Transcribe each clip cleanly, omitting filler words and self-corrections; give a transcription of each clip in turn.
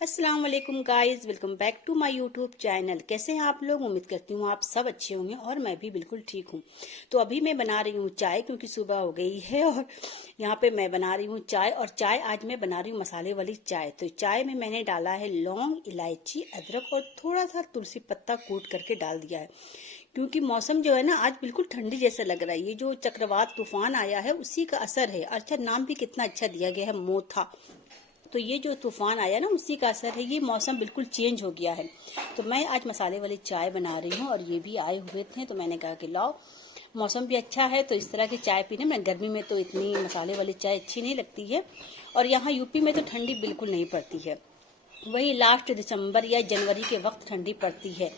अस्सलाम वालेकुम guys, welcome back to my YouTube channel. कैसे हैं आप लोग? उम्मीद करती हूँ आप सब अच्छे होंगे और मैं भी बिल्कुल ठीक हूँ। तो अभी मैं बना रही हूँ चाय क्योंकि सुबह हो गई है और यहाँ पे मैं बना रही हूँ चाय। और चाय आज मैं बना रही हूँ मसाले वाली चाय। तो चाय में मैंने डाला है लौंग, इलायची, अदरक और थोड़ा सा तुलसी पत्ता कूट करके डाल दिया है, क्योंकि मौसम जो है ना आज बिल्कुल ठंडी जैसा लग रहा है। ये जो चक्रवात तूफान आया है उसी का असर है। अच्छा, नाम भी कितना अच्छा दिया गया है, मोथा। तो ये जो तूफान आया ना उसी का असर है, ये मौसम बिल्कुल चेंज हो गया है। तो मैं आज मसाले वाली चाय बना रही हूँ और ये भी आए हुए थे तो मैंने कहा कि लाओ, मौसम भी अच्छा है तो इस तरह की चाय पीने में। गर्मी में तो इतनी मसाले वाली चाय अच्छी नहीं लगती है। और यहाँ यूपी में तो ठंडी बिल्कुल नहीं पड़ती है, वही लास्ट दिसंबर या जनवरी के वक्त ठंडी पड़ती है।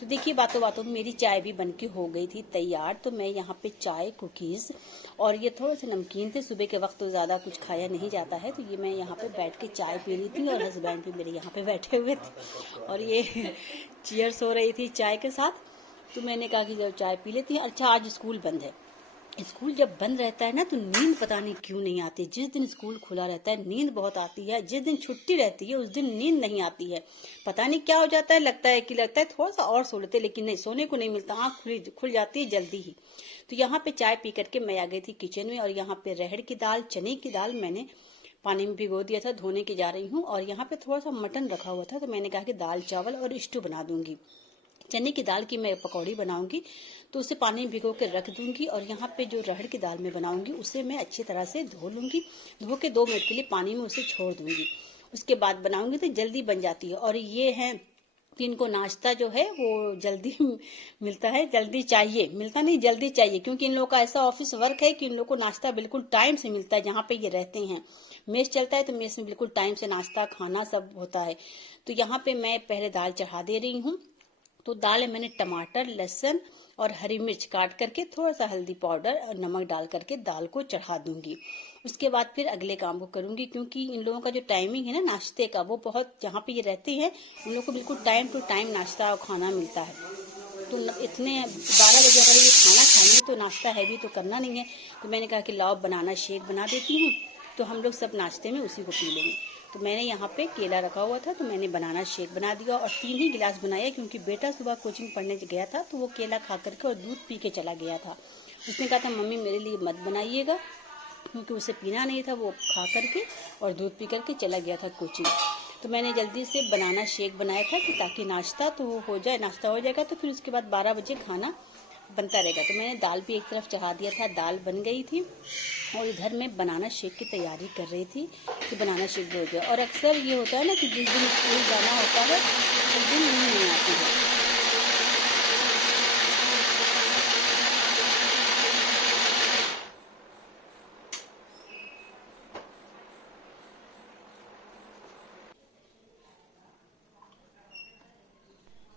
तो देखिए, बातों बातों में मेरी चाय भी बनके हो गई थी तैयार। तो मैं यहाँ पे चाय, कुकीज़ और ये थोड़े से नमकीन थे। सुबह के वक्त तो ज़्यादा कुछ खाया नहीं जाता है, तो ये मैं यहाँ पे बैठ के चाय पी रही थी और हस्बैंड भी मेरे यहाँ पे बैठे हुए थे और ये चीयर्स हो रही थी चाय के साथ। तो मैंने कहा कि जब चाय पी लेती हैं। अच्छा, आज स्कूल बंद है। स्कूल जब बंद रहता है ना तो नींद पता नहीं क्यों नहीं आती। जिस दिन स्कूल खुला रहता है नींद बहुत आती है, जिस दिन छुट्टी रहती है उस दिन नींद नहीं आती है। पता नहीं क्या हो जाता है, लगता है थोड़ा सा और सो लेते, लेकिन नहीं, सोने को नहीं मिलता। आँख खुल जाती है जल्दी ही। तो यहाँ पे चाय पी करके मैं आ गई थी किचन में और यहाँ पे रहड़ की दाल, चने की दाल मैंने पानी में भिगो दिया था, धोने की जा रही हूँ। और यहाँ पे थोड़ा सा मटन रखा हुआ था तो मैंने कहा कि दाल चावल और स्टू बना दूंगी। चने की दाल की मैं पकौड़ी बनाऊंगी तो उसे पानी में भिगो के रख दूंगी। और यहाँ पे जो रहड़ की दाल में बनाऊंगी उसे मैं अच्छी तरह से धो लूंगी। धो के 2 मिनट के लिए पानी में उसे छोड़ दूंगी। उसके बाद बनाऊंगी तो जल्दी बन जाती है। और ये है कि इनको नाश्ता जो है वो जल्दी मिलता है, जल्दी चाहिए, मिलता नहीं जल्दी चाहिए, क्योंकि इन लोगों का ऐसा ऑफिस वर्क है कि इन लोगों को नाश्ता बिल्कुल टाइम से मिलता है। जहाँ पे ये रहते हैं मेस चलता है तो मेस में बिल्कुल टाइम से नाश्ता खाना सब होता है। तो यहाँ पे मैं पहले दाल चढ़ा दे रही हूँ। तो दाल में मैंने टमाटर, लहसुन और हरी मिर्च काट करके, थोड़ा सा हल्दी पाउडर और नमक डाल करके दाल को चढ़ा दूंगी। उसके बाद फिर अगले काम को करूंगी, क्योंकि इन लोगों का जो टाइमिंग है ना नाश्ते का, वो बहुत, जहाँ पे ये रहते हैं उन लोगों को बिल्कुल टाइम टू टाइम नाश्ता और खाना मिलता है। तो इतने 12 बजे अगर ये खाना खाएंगे तो नाश्ता हैवी तो करना नहीं है। तो मैंने कहा कि लाओ बनाना शेक बना देती हूँ, तो हम लोग सब नाश्ते में उसी को पी लेंगे। तो मैंने यहाँ पे केला रखा हुआ था तो मैंने बनाना शेक बना दिया और 3 ही गिलास बनाया, क्योंकि बेटा सुबह कोचिंग पढ़ने गया था तो वो केला खा करके और दूध पी के चला गया था। उसने कहा था मम्मी मेरे लिए मत बनाइएगा, क्योंकि उसे पीना नहीं था। वो खा करके और दूध पी करके चला गया था कोचिंग। तो मैंने जल्दी से बनाना शेक बनाया था कि ताकि नाश्ता तो हो जाए, नाश्ता हो जाएगा तो फिर उसके बाद 12 बजे खाना बनता रहेगा। तो मैंने दाल भी एक तरफ चढ़ा दिया था, दाल बन गई थी और इधर मैं बनाना शेक की तैयारी कर रही थी कि बनाना शेक भी हो जाए। और अक्सर ये होता है ना कि जिस दिन स्कूल जाना होता है उस दिन नींद नहीं आती है।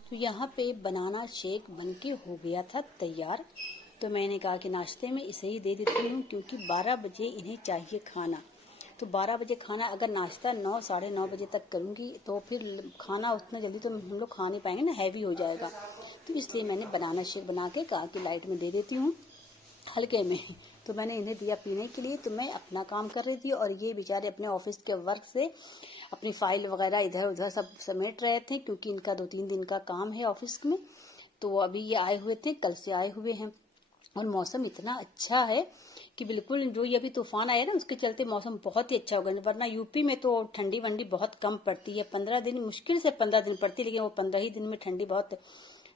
तो यहाँ पे बनाना शेक बनके हो गया था तैयार। तो मैंने कहा कि नाश्ते में इसे ही दे देती हूँ, क्योंकि 12 बजे इन्हें चाहिए खाना। तो 12 बजे खाना, अगर नाश्ता 9 साढ़े 9 बजे तक करूँगी तो फिर खाना उतना जल्दी तो हम लोग खा नहीं पाएंगे ना, हैवी हो जाएगा। तो इसलिए मैंने बनाना शेक बना के कहा कि लाइट में दे देती हूँ, हल्के में। तो मैंने इन्हें दिया पीने के लिए। तो मैं अपना काम कर रही थी और ये बेचारे अपने ऑफिस के वर्क से अपनी फाइल वगैरह इधर उधर सब समेट रहे थे, क्योंकि इनका 2-3 दिन का काम है ऑफिस में। तो वो अभी ये आए हुए थे, कल से आए हुए हैं। और मौसम इतना अच्छा है कि बिल्कुल, जो ये अभी तूफान आया ना उसके चलते मौसम बहुत ही अच्छा हो गया। वरना यूपी में तो ठंडी वंडी बहुत कम पड़ती है, 15 दिन, मुश्किल से 15 दिन पड़ती है, लेकिन वो 15 ही दिन में ठंडी बहुत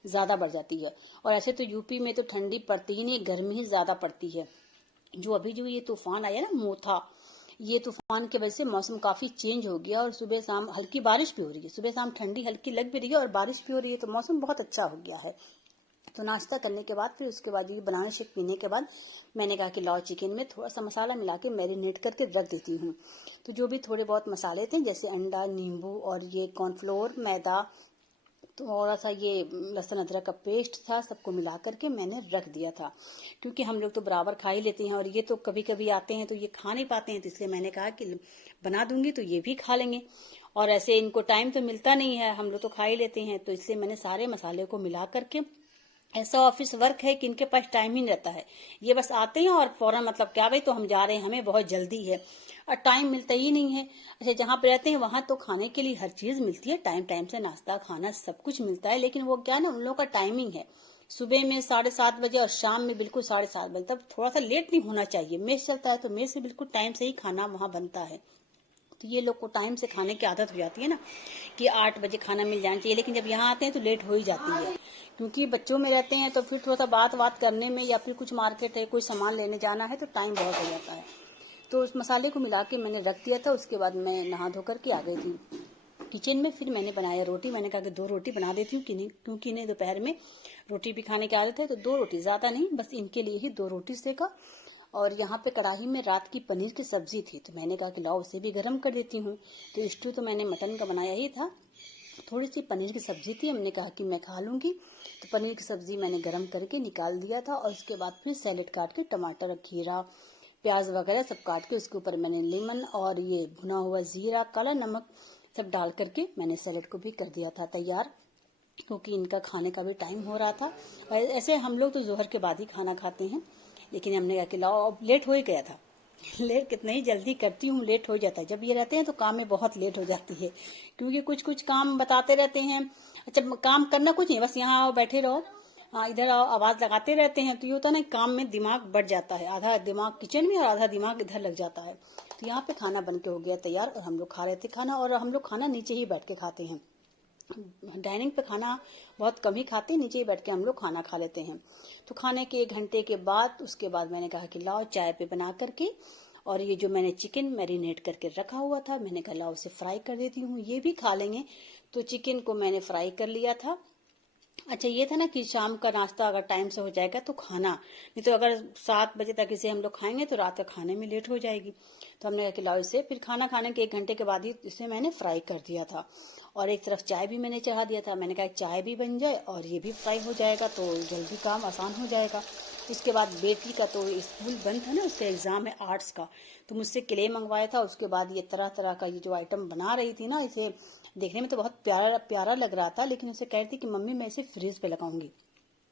ज्यादा बढ़ जाती है। और ऐसे तो यूपी में तो ठंडी पड़ती ही नहीं, गर्मी ही ज्यादा पड़ती है। जो अभी जो ये तूफान आया ना मोथा, ये तूफान की वजह से मौसम काफी चेंज हो गया और सुबह शाम हल्की बारिश भी हो रही है। सुबह शाम ठंडी हल्की लग भी रही है और बारिश भी हो रही है, तो मौसम बहुत अच्छा हो गया है। तो नाश्ता करने के बाद फिर उसके बाद ये बनाना शेक पीने के बाद मैंने कहा कि लाओ चिकन में थोड़ा सा मसाला मिला के मैरिनेट करके रख देती हूँ। तो जो भी थोड़े बहुत मसाले थे, जैसे अंडा, नींबू और ये कॉर्नफ्लोर, मैदा, थोड़ा सा ये लहसुन अदरक का पेस्ट था, सबको मिला करके मैंने रख दिया था। क्योंकि हम लोग तो बराबर खा ही लेते हैं और ये तो कभी कभी आते हैं तो ये खा नहीं पाते हैं, तो इसलिए मैंने कहा कि बना दूंगी तो ये भी खा लेंगे। और ऐसे इनको टाइम तो मिलता नहीं है, हम लोग तो खा ही लेते हैं, तो इसलिए मैंने सारे मसाले को मिला करके ऐसा ऑफिस वर्क है कि इनके पास टाइम ही नहीं रहता है। ये बस आते हैं और फौरन मतलब क्या भाई तो हम जा रहे हैं, हमें बहुत जल्दी है, और टाइम मिलता ही नहीं है। अच्छा, जहाँ पे रहते हैं वहां तो खाने के लिए हर चीज मिलती है, टाइम टाइम से नाश्ता खाना सब कुछ मिलता है, लेकिन वो क्या ना उन लोगों का टाइमिंग है, सुबह में 7:30 बजे और शाम में बिल्कुल 7:30 बजे, तब थोड़ा सा लेट नहीं होना चाहिए। मेस चलता है तो मेस से बिल्कुल टाइम से ही खाना वहां बनता है। तो ये लोग को टाइम से खाने की आदत हो जाती है ना कि 8 बजे खाना मिल जाना चाहिए, लेकिन जब यहाँ आते हैं तो लेट हो ही जाती है, क्योंकि बच्चों में रहते हैं तो फिर थोड़ा सा बात करने में या फिर कुछ मार्केट है कोई सामान लेने जाना है तो टाइम बहुत हो जाता है। तो उस मसाले को मिला के मैंने रख दिया था। उसके बाद मैं नहा धो करके आ गई थी किचन में। फिर मैंने बनाया रोटी। मैंने कहा कि 2 रोटी बना देती हूँ, क्योंकि इन्हें दोपहर में रोटी भी खाने की आदत है, तो 2 रोटी, ज्यादा नहीं, बस इनके लिए ही 2 रोटी सेका। और यहाँ पे कढ़ाई में रात की पनीर की सब्जी थी, तो मैंने कहा कि लाओ उसे भी गर्म कर देती हूँ। तो स्टू तो मैंने मटन का बनाया ही था, थोड़ी सी पनीर की सब्जी थी, हमने कहा कि मैं खा लूंगी, तो पनीर की सब्जी मैंने गर्म करके निकाल दिया था। और उसके बाद फिर सैलेड काट के टमाटर, खीरा, प्याज वगैरह सब काट के उसके ऊपर मैंने लेमन और ये भुना हुआ जीरा, काला नमक सब डाल करके मैंने सैलेड को भी कर दिया था तैयार, क्योंकि इनका खाने का भी टाइम हो रहा था। ऐसे हम लोग तो जोहर के बाद ही खाना खाते हैं, लेकिन हमने कहा कि लाओ, अब लेट हो ही गया था। लेट कितना ही जल्दी करती हूँ लेट हो जाता है, जब ये रहते हैं तो काम में बहुत लेट हो जाती है, क्योंकि कुछ कुछ काम बताते रहते हैं। अच्छा, काम करना कुछ नहीं, बस यहाँ आओ बैठे रहो, इधर आओ, आवाज लगाते रहते हैं, तो ये होता है ना काम में दिमाग बढ़ जाता है, आधा दिमाग किचन में और आधा दिमाग इधर लग जाता है। तो यहाँ पे खाना बन के हो गया तैयार और हम लोग खा रहे थे खाना। और हम लोग खाना नीचे ही बैठ के खाते हैं, डाइनिंग पे खाना बहुत कम ही खाते हैं, नीचे ही बैठ के हम लोग खाना खा लेते हैं। तो खाने के 1 घंटे के बाद उसके बाद मैंने कहा कि लाओ चाय पे बना करके, और ये जो मैंने चिकन मैरिनेट करके रखा हुआ था, मैंने कहा लाओ उसे फ्राई कर देती हूँ, ये भी खा लेंगे। तो चिकन को मैंने फ्राई कर लिया था। अच्छा, ये था ना कि शाम का नाश्ता अगर टाइम से हो जाएगा तो खाना, नहीं तो अगर 7 बजे तक इसे हम लोग खाएंगे तो रात का खाने में लेट हो जाएगी। तो हमने कहा कि लाओ इसे, फिर खाना खाने के 1 घंटे के बाद ही इसे मैंने फ्राई कर दिया था। और एक तरफ चाय भी मैंने चढ़ा दिया था, मैंने कहा चाय भी बन जाए और ये भी फ्राई हो जाएगा तो जल्दी काम आसान हो जाएगा। इसके बाद बेटी का तो स्कूल बंद था ना, उसका एग्जाम है आर्ट्स का, तो मुझसे क्ले मंगवाया था। उसके बाद ये तरह तरह का ये जो आइटम बना रही थी ना, इसे देखने में तो बहुत प्यारा प्यारा लग रहा था, लेकिन उसे कह रही थी कि मम्मी मैं इसे फ्रिज पे लगाऊंगी।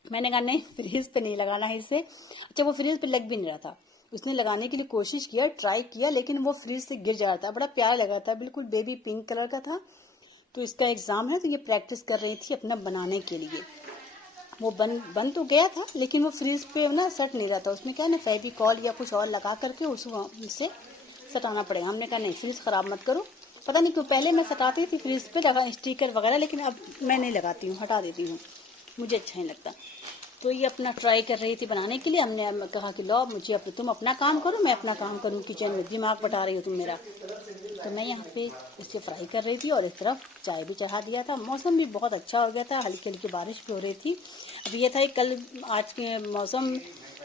मैंने कहा नहीं, फ्रिज पे नहीं लगाना है इसे। अच्छा, वो फ्रिज पे लग भी नहीं रहा था, उसने लगाने के लिए कोशिश किया, ट्राई किया, लेकिन वो फ्रिज से गिर जा रहा था। बड़ा प्यारा लगा था, बिल्कुल बेबी पिंक कलर का था। तो इसका एग्जाम है तो ये प्रैक्टिस कर रही थी अपना बनाने के लिए। वो बन तो गया था, लेकिन वो फ्रिज पे ना सट नहीं रहा था, उसमें क्या है ना फेविकॉल या कुछ और लगा करके उससे सटाना पड़ेगा। हमने कहा नहीं, फ्रिज खराब मत करो। पता नहीं क्यों पहले मैं सटाती थी फ्रिज पे लगा स्टिकर वगैरह, लेकिन अब मैं नहीं लगाती हूँ, हटा देती हूँ, मुझे अच्छा नहीं लगता। तो ये अपना ट्राई कर रही थी बनाने के लिए। हमने कहा कि लो मुझे अब तुम अपना काम करो, मैं अपना काम करूँ, किचन में दिमाग बटा रही हो तुम मेरा। तो मैं यहाँ पे इसे फ्राई कर रही थी और इस तरफ चाय भी चढ़ा दिया था। मौसम भी बहुत अच्छा हो गया था, हल्की हल्की बारिश भी हो रही थी। अब ये था कि कल, आज के मौसम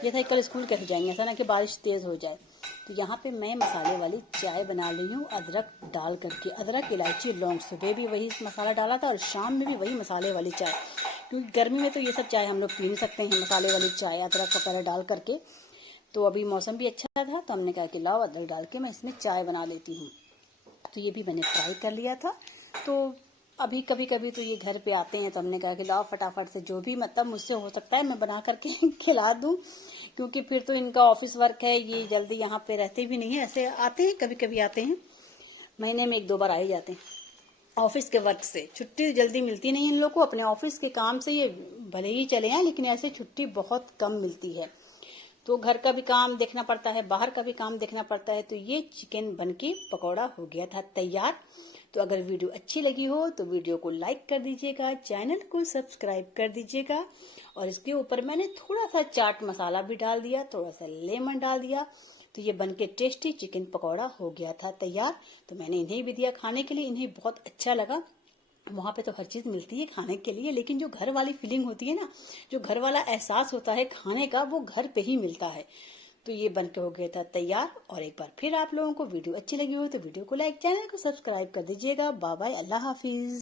ये था कि कल स्कूल कैसे जाएंगे, ऐसा ना कि बारिश तेज़ हो जाए। तो यहाँ पे मैं मसाले वाली चाय बना रही हूँ, अदरक डाल करके, अदरक इलायची लौंग, सुबह भी वही मसाला डाला था और शाम में भी वही मसाले वाली चाय, क्योंकि गर्मी में तो ये सब चाय हम लोग पी नहीं सकते हैं, मसाले वाली चाय अदरक वगैरह डाल करके। तो अभी मौसम भी अच्छा था तो हमने कहा कि लाओ अदरक डाल के मैं इसमें चाय बना लेती हूँ। तो ये भी मैंने फ्राई कर लिया था। तो अभी कभी कभी तो ये घर पे आते हैं तो हमने कहा कि लाओ फटाफट से जो भी मतलब मुझसे हो सकता है मैं बना करके खिला दूं, क्योंकि फिर तो इनका ऑफिस वर्क है, ये जल्दी यहाँ पे रहते भी नहीं है, ऐसे आते हैं कभी कभी आते हैं, महीने में 1-2 बार आ ही जाते हैं। ऑफिस के वर्क से छुट्टी जल्दी मिलती नहीं इन लोग को, अपने ऑफिस के काम से ये भले ही चले आए लेकिन ऐसे छुट्टी बहुत कम मिलती है। तो घर का भी काम देखना पड़ता है, बाहर का भी काम देखना पड़ता है। तो ये चिकन बनके पकौड़ा हो गया था तैयार। तो अगर वीडियो अच्छी लगी हो तो वीडियो को लाइक कर दीजिएगा, चैनल को सब्सक्राइब कर दीजिएगा। और इसके ऊपर मैंने थोड़ा सा चाट मसाला भी डाल दिया, थोड़ा सा लेमन डाल दिया। तो ये बनके टेस्टी चिकन पकौड़ा हो गया था तैयार। तो मैंने इन्हें भी दिया खाने के लिए, इन्हें बहुत अच्छा लगा। वहां पे तो हर चीज मिलती है खाने के लिए, लेकिन जो घर वाली फीलिंग होती है ना, जो घर वाला एहसास होता है खाने का, वो घर पे ही मिलता है। तो ये बनके हो गया था तैयार। और एक बार फिर आप लोगों को वीडियो अच्छी लगी हो तो वीडियो को लाइक, चैनल को सब्सक्राइब कर दीजिएगा। बाय बाय, अल्लाह हाफिज।